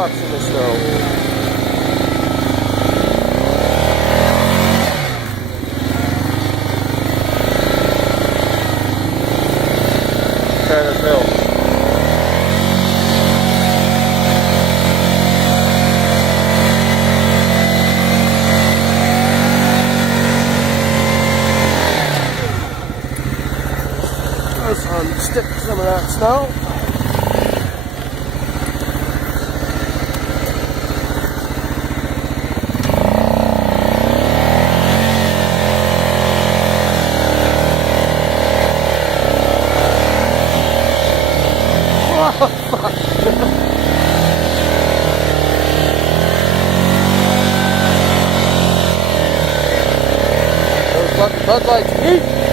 mailbox in the snow. Okay, let's go. Let's unstick some of that snow. Oh, fuck. Those fucking Bud Lights.